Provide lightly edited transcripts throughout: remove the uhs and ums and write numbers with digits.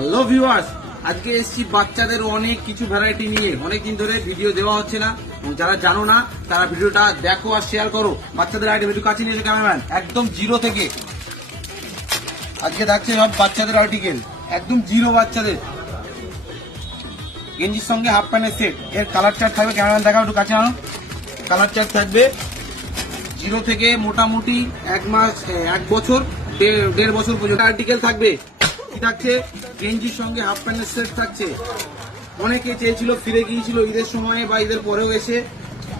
Hello viewers, আজকে এসেছি বাচ্চাদের অনেক কিছু ভ্যারাইটি নিয়ে। অনেকদিন ধরে ভিডিও দেওয়া হচ্ছে না, এবং যারা জানো না তারা ভিডিওটা দেখো আর শেয়ার করো। বাচ্চাদের আইটেম একটু কাছে নিয়ে ক্যামেরাম্যান, একদম জিরো থেকে আজকে থাকছে সব বাচ্চাদের আর্টিকেল, একদম জিরো বাচ্চাদের। গেঞ্জির সঙ্গে হাফ প্যান্টের সেট, এর কালার চার্ট থাকবে। ক্যামেরাম্যান দেখাও, একটু কাছে আনো। কালার চার্ট থাকবে জিরো থেকে মোটামুটি এক মাস, এক বছর, দেড় বছর পর্যন্ত আর্টিকেল থাকবে। কি থাকছে? গেঞ্জির সঙ্গে হাফ প্যান্টের সেট থাকছে। অনেকে চেয়েছিল, ফিরে গিয়েছিল ঈদের সময়ে বা ঈদের পরেও এসে,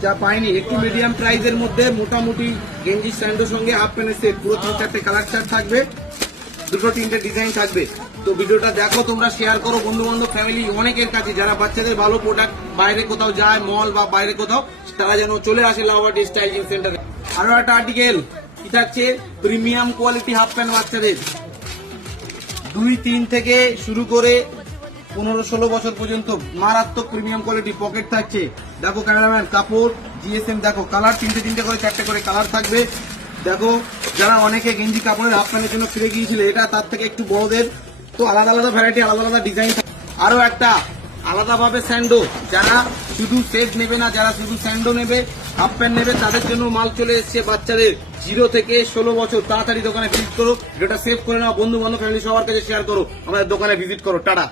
যা পাইনি। একটু মিডিয়াম প্রাইসের মধ্যে মোটামুটি গেঞ্জির স্যান্ডের সঙ্গে হাফ প্যান্টের সেট, পুরো 3-4টে কালার চার্ট থাকবে, 2-3টে ডিজাইন থাকবে। তো ভিডিওটা দেখো, তোমরা শেয়ার করো বন্ধু বান্ধব, ফ্যামিলি অনেকের কাছে, যারা বাচ্চাদের ভালো প্রোডাক্ট বাইরে কোথাও যায়, মল বা বাইরে কোথাও, তারা যেন চলে আসে লাউবাটি স্টাইল জিম সেন্টারে। আরো একটা আর্টিকেল কি থাকছে? প্রিমিয়াম কোয়ালিটি হাফ প্যান্ট বাচ্চাদের, 2-3 থেকে শুরু করে 15-16 বছর পর্যন্ত মারাত্মক প্রিমিয়াম কোয়ালিটি পকেট থাকছে। দেখো ক্যামেরাম্যান, কাপড় জিএসএম দেখো, কালার 3টে করে 4টে করে কালার থাকবে। দেখো, যারা অনেকে গেঞ্জি কাপড়ের হাফ প্যান্টের জন্য ফিরে গিয়েছিল, এটা তার থেকে একটু বড়দের, তো আলাদা আলাদা ভ্যারাইটি, আলাদা আলাদা ডিজাইন। আরো একটা আলাদাভাবে স্যান্ডো, যারা শুধু সেট নেবে না, যারা শুধু স্যান্ডো নেবে, হাফ প্যান্ট নেবে, তাদের জন্য মাল চলে এসছে বাচ্চাদের 0 থেকে 16 বছর। তাড়াতাড়ি দোকানে ভিজিট করো, যেটা সেভ করে নাও, বন্ধু বান্ধব ফ্যামিলি সবার কাছে শেয়ার করো, আমাদের দোকানে ভিজিট করো। টাটা।